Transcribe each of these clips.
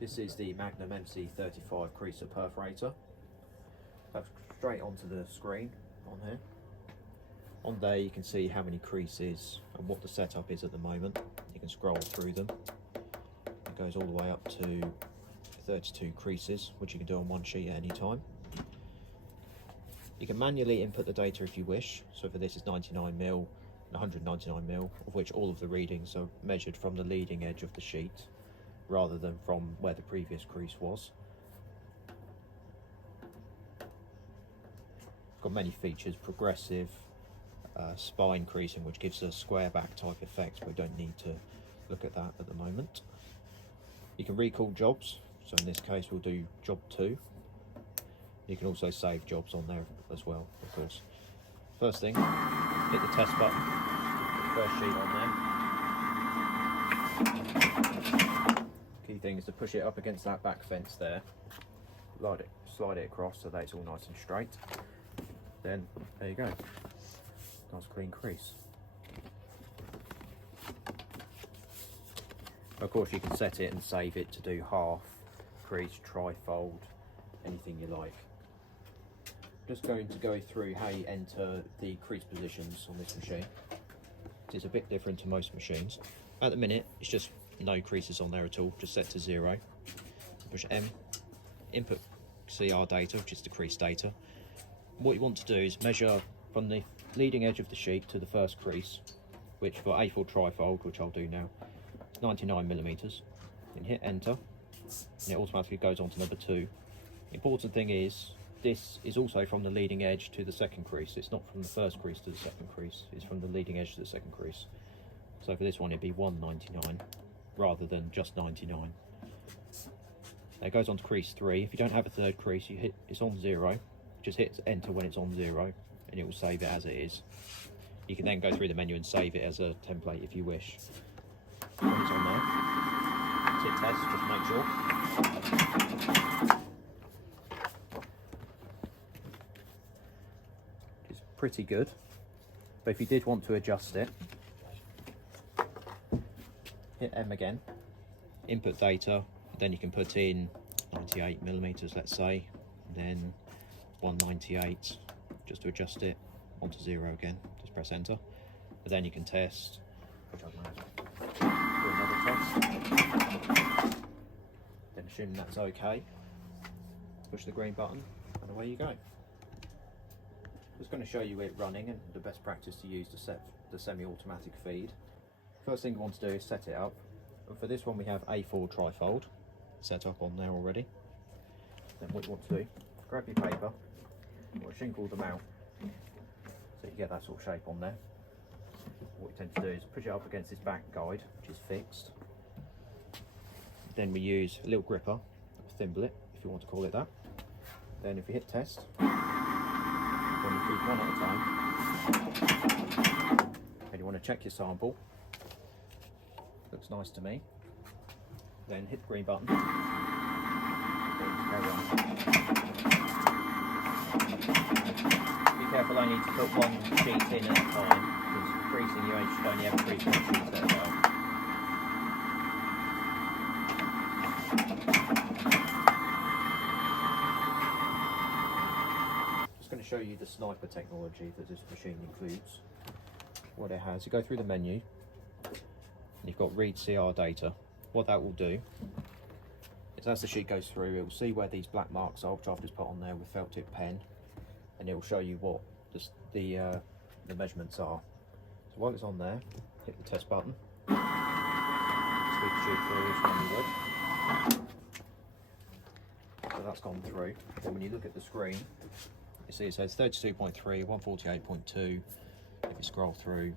This is the Magnum MC-35 Creaser perforator. That's straight onto the screen on here. On there you can see how many creases and what the setup is at the moment. You can scroll through them. It goes all the way up to 32 creases, which you can do on one sheet at any time. You can manually input the data if you wish. So for this is 99mm and 199mm, of which all of the readings are measured from the leading edge of the sheet rather than from where the previous crease was. Got many features: progressive, spine creasing, which gives a square back type effect, but we don't need to look at that at the moment. You can recall jobs, so in this case we'll do job 2. You can also save jobs on there as well, of course. First thing, hit the test button, put the first sheet on there. Key thing is to push it up against that back fence there, slide it across so that it's all nice and straight. Then there you go, nice clean crease. Of course you can set it and save it to do half, crease, tri-fold, anything you like. Just going to go through how you enter the crease positions on this machine. It's a bit different to most machines. At the minute it's just no creases on there at all, just set to 0. Push M, input CR data, which is the crease data. What you want to do is measure from the leading edge of the sheet to the first crease, which for A4 trifold, which I'll do now, is 99mm. Then hit enter, and it automatically goes on to number 2. The important thing is, this is also from the leading edge to the second crease. It's not from the first crease to the second crease, it's from the leading edge to the second crease. So for this one it'd be 199 rather than just 99. It goes on to crease 3. If you don't have a third crease, it's on 0. Just hit enter when it's on 0 and it will save it as it is. You can then go through the menu and save it as a template if you wish. When it's on there, hit test just to make sure. It's pretty good, but if you did want to adjust it, hit M again, input data, then you can put in 98mm, let's say, and then 198 just to adjust it onto 0 again. Just press enter, and then you can test, which I can do another test. Then assuming that's okay, push the green button and away you go. Just going to show you it running and the best practice to use to set the semi-automatic feed. First thing you want to do is set it up, and for this one we have A4 trifold set up on there already. Then what you want to do, grab your paper or shingle them out so you get that sort of shape on there. What you tend to do is push it up against this back guide, which is fixed. Then we use a little gripper, a thimble, if you want to call it that. Then if you hit test, then you feed one at a time. And you want to check your sample. Looks nice to me. Then hit the green button. Then carry on. Be careful only to put one sheet in at a time, because creasing you should only have 3 sheets at a time. Just going to show you the sniper technology that this machine includes. What it has, you go through the menu, and you've got read CR data. What that will do is, as the sheet goes through, it will see where these black marks are, which I've just put on there with felt tip pen, and it will show you what the measurements are. So while it's on there, hit the test button, sweep the sheet through as when you would. So that's gone through. Then when you look at the screen, you see it says 32.3, 148.2. If you scroll through,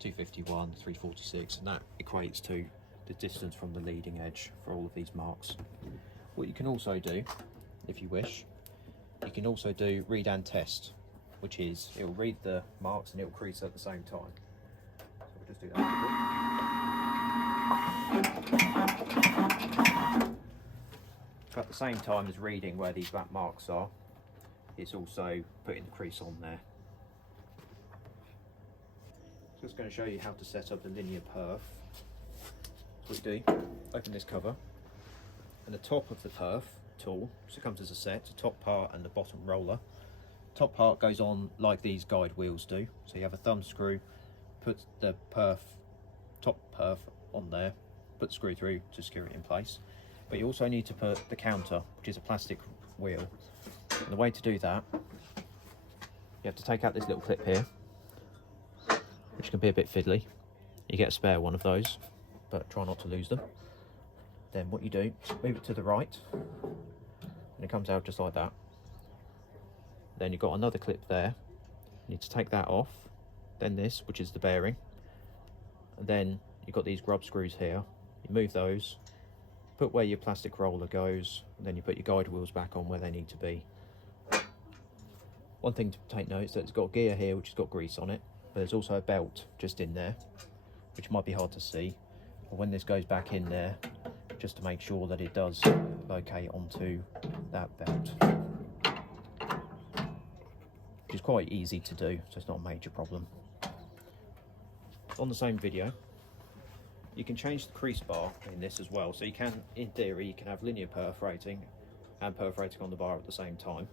251, 346, and that equates to the distance from the leading edge for all of these marks. What you can also do, if you wish, you can also do read and test, which is, it will read the marks and it will crease at the same time. So we'll just do that. At the same time as reading where these black marks are, it's also putting the crease on there. So it's going to show you how to set up the linear perf. What you do, open this cover, and the top of the perf tool. So it comes as a set, the top part and the bottom roller. Top part goes on like these guide wheels do. So you have a thumb screw, put the top perf on there, put the screw through to secure it in place. But you also need to put the counter, which is a plastic wheel. And the way to do that, you have to take out this little clip here, which can be a bit fiddly. You get a spare one of those, but try not to lose them. Then what you do, move it to the right, and it comes out just like that. Then you've got another clip there. You need to take that off. Then this, which is the bearing. And then you've got these grub screws here. You move those, put where your plastic roller goes, and then you put your guide wheels back on where they need to be. One thing to take note is that it's got a gear here which has got grease on it, but there's also a belt just in there, which might be hard to see. But when this goes back in there, just to make sure that it does locate onto that belt, which is quite easy to do, so it's not a major problem. On the same video, you can change the crease bar in this as well. So you can, in theory, you can have linear perforating and perforating on the bar at the same time.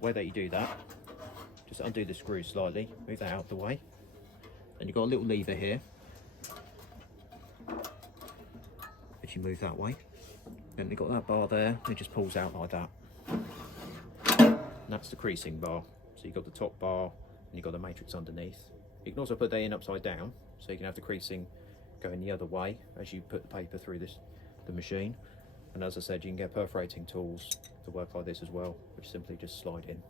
The way that you do that, just undo the screw slightly, move that out of the way. And you've got a little lever here, which you move that way. Then you've got that bar there, it just pulls out like that. And that's the creasing bar. So you've got the top bar and you've got the matrix underneath. You can also put that in upside down, so you can have the creasing going the other way as you put the paper through the machine. And as I said, you can get perforating tools to work like this as well, which simply just slide in.